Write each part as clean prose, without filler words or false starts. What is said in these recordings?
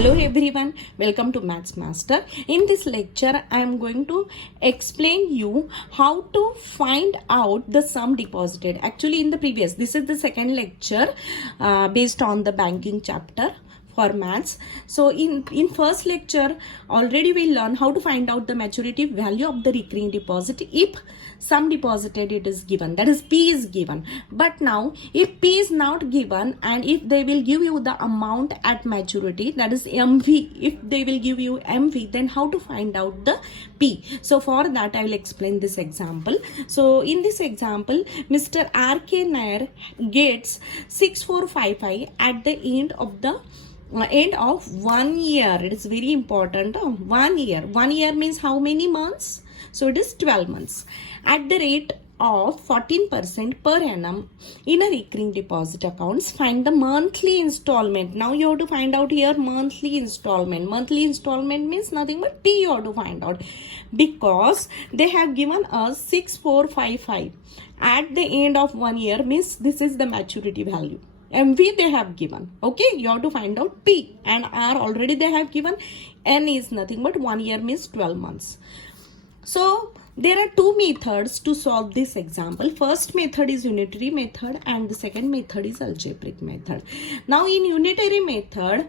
Hello everyone, welcome to Maths Master. In this lecture, I am going to explain you how to find out the sum deposited. Actually, in the previous, this is the second lecture based on the banking chapter for maths. So in first lecture, already we learned how to find out the maturity value of the recurring deposit if sum deposited it is given, that is P is given. But now if P is not given and if they will give you the amount at maturity, that is MV, if they will give you MV, then how to find out the P? So for that I will explain this example. So in this example, Mr. R.K. Nair gets 6455 at the end of 1 year. It is very important. 1 year. 1 year means how many months? So it is 12 months. At the rate of 14% per annum in a recurring deposit accounts, find the monthly installment. Now you have to find out here monthly installment. Monthly installment means nothing but P you have to find out, because they have given us 6455 at the end of 1 year, means this is the maturity value. MV they have given. Okay, you have to find out P, and R already they have given. N is nothing but 1 year means 12 months. So there are two methods to solve this example. First method is unitary method and the second method is algebraic method. Now in unitary method,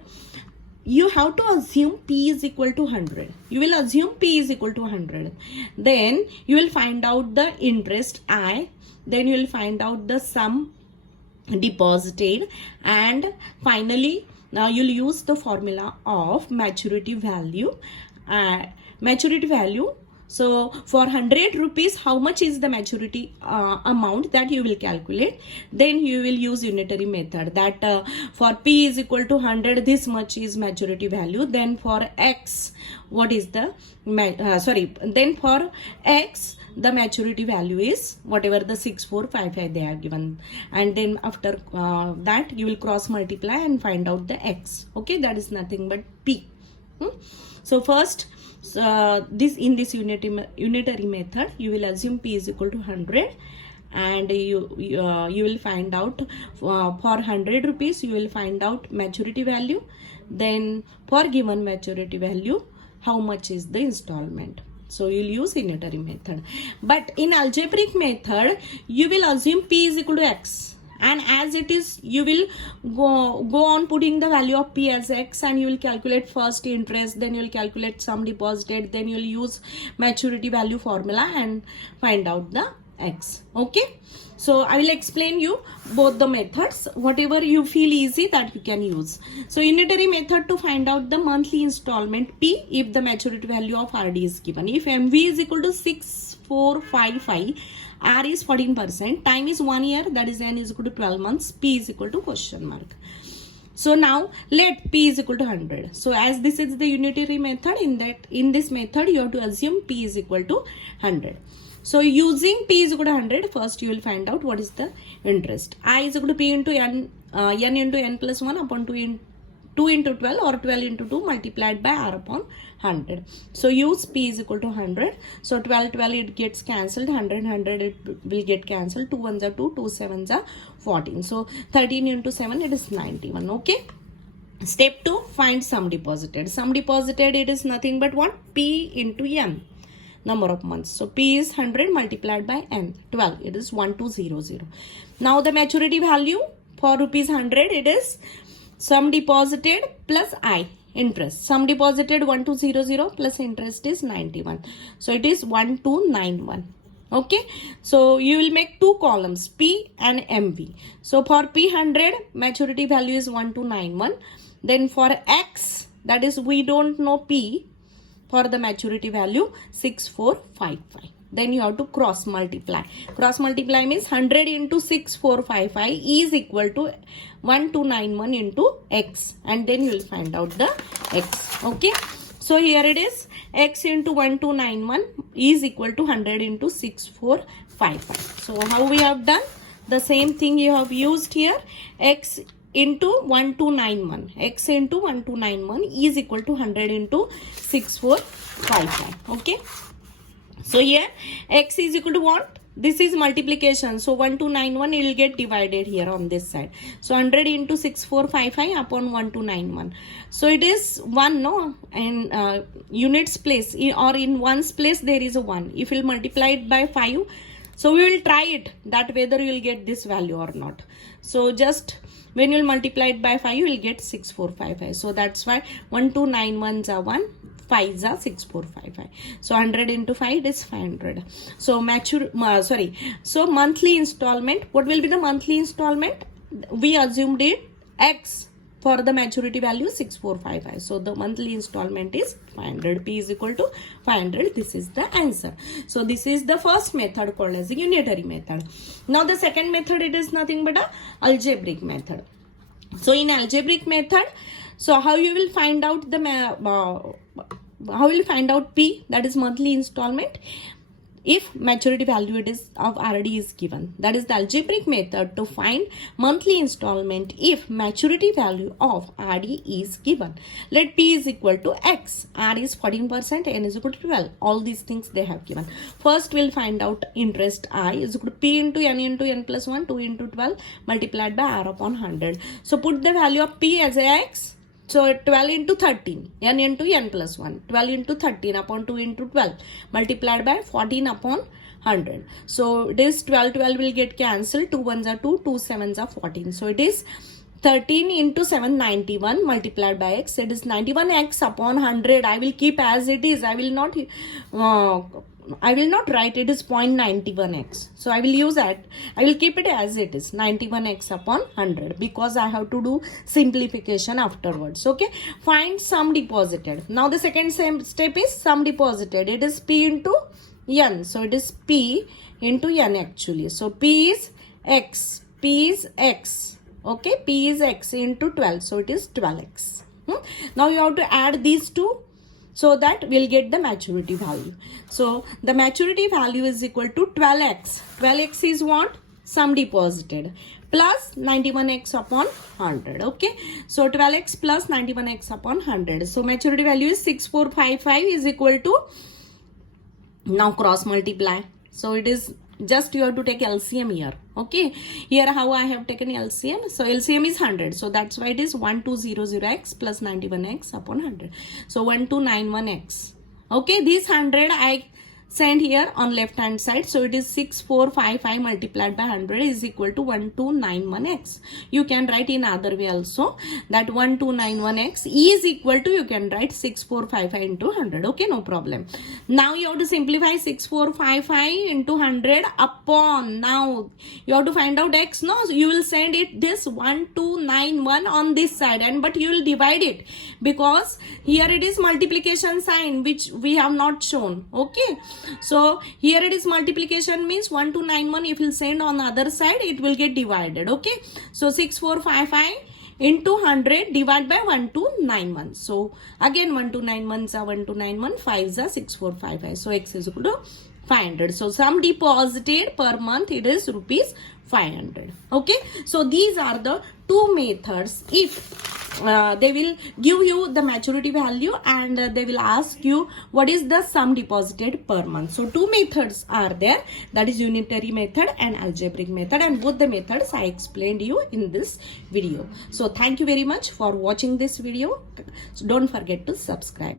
you have to assume P is equal to 100. You will assume P is equal to 100. Then you will find out the interest I. Then you will find out the sum deposited, and finally now you'll use the formula of maturity value. So for 100 rupees, how much is the maturity amount that you will calculate? Then you will use unitary method, that for P is equal to 100, this much is maturity value. Then for X, what is the then for X, the maturity value is whatever the 6455 they are given, and then after that you will cross multiply and find out the X. Okay, that is nothing but P. So first, this unitary method, you will assume P is equal to 100, and you will find out for 100 rupees you will find out maturity value. Then for given maturity value, how much is the installment? So you will use unitary method. But in algebraic method, you will assume P is equal to X, and as it is, you will go on putting the value of P as X, and you will calculate first interest, then you will calculate sum deposited, then you will use maturity value formula and find out the X. Okay, so I will explain you both the methods. Whatever you feel easy, that you can use. So unitary method, to find out the monthly installment P if the maturity value of RD is given. If MV is equal to 6455, R is 14%, time is 1 year, that is N is equal to 12 months, P is equal to question mark. So now let P is equal to 100. So as this is the unitary method, in this method you have to assume P is equal to 100. So using P is equal to 100, first you will find out what is the interest. I is equal to P into N, N into N plus 1 upon 2 into 12 or 12 into 2 multiplied by R upon 100. So use P is equal to 100. So 12 it gets cancelled, 100 it will get cancelled. 2 1s are 2, 2 7s are 14. So 13 into 7 it is 91. Okay. Step 2, find sum deposited. Sum deposited, it is nothing but what? P into M, number of months. So P is 100 multiplied by N, 12. It is 1200. Now the maturity value for rupees 100, it is sum deposited plus I, interest. Sum deposited 1200 plus interest is 91. So it is 1291. Okay. So you will make two columns, P and MV. So for P100, maturity value is 1291. Then for X, that is we don't know P, for the maturity value 6455. Then you have to cross multiply. Cross multiply means 100 into 6455 is equal to 1291 into X, and then you will find out the X. Okay. So here it is, X into 1291 is equal to 100 into 6455. So how we have done? The same thing you have used here. X into 1291. X into 1291 is equal to 100 into 6455. Okay. So here X is equal to what? this is multiplication, so 1291 it will get divided here on this side. So 100 into 6455 upon 1291. So it is 1, no? And units place or in ones place there is a 1. If you multiply it by 5, so we will try it that whether you will get this value or not. So just when you will multiply it by 5, you will get 6455. So that's why 1291s are 1. 5s are 6455. So 100 into 5 is 500. So so monthly installment, what will be the monthly installment? We assumed it X for the maturity value 6455. So the monthly installment is 500. P is equal to 500. This is the answer. So this is the first method called as a unitary method. Now the second method, it is nothing but a algebraic method. So in algebraic method, so how you will find out the how will you find out P, that is monthly installment, if maturity value it is of RD is given. That is the algebraic method to find monthly installment if maturity value of RD is given. Let P is equal to X, R is 14%, N is equal to 12. All these things they have given. First we'll find out interest I is equal to P into N plus 1, 2 into 12 multiplied by R upon 100. So put the value of P as a X. So 12 into 13, N into N plus 1, 12 into 13 upon 2 into 12 multiplied by 14 upon 100. So this 12 will get cancelled, 2 1s are 2, 2 7s are 14. So it is 13 into 7, 91 multiplied by X. It is 91X upon 100. I will keep as it is. I will not write it is 0.91x. So I will use that. I will keep it as it is, 91x upon 100, because I have to do simplification afterwards. Okay. Find sum deposited. Now the second step is sum deposited. It is P into N. So it is P into N actually. So P is X. P is X. Okay. P is X into 12. So it is 12x. Now you have to add these two, so that we'll get the maturity value. So the maturity value is equal to 12x. 12x is what? Sum deposited plus 91x upon 100. Okay. So 12x plus 91x upon 100. So maturity value is 6455 is equal to, now cross multiply. So it is just you have to take LCM here. Okay. Here how I have taken LCM. So LCM is 100. So that's why it is 1200x plus 91x upon 100. So 1291x. Okay. This 100 I send here on left hand side. So it is 6455 multiplied by 100 is equal to 1291x. You can write in other way also, that 1291x is equal to, you can write 6455 into 100. Okay, no problem. Now you have to simplify 6455 into 100 upon, now you have to find out x. No, so you will send it this 1291 on this side, and but you will divide it, because here it is multiplication sign which we have not shown. Okay. So here it is multiplication, means 1291 if you send on the other side, it will get divided. Okay. So 6455 into 100 divided by 1291. So again 1291s are 1291, 5s are 6455. So x is equal to 500. So sum deposited per month, it is rupees 500. Okay. So these are the two methods. If they will give you the maturity value and they will ask you what is the sum deposited per month. So two methods are there, that is unitary method and algebraic method, and both the methods I explained you in this video. So thank you very much for watching this video. So don't forget to subscribe.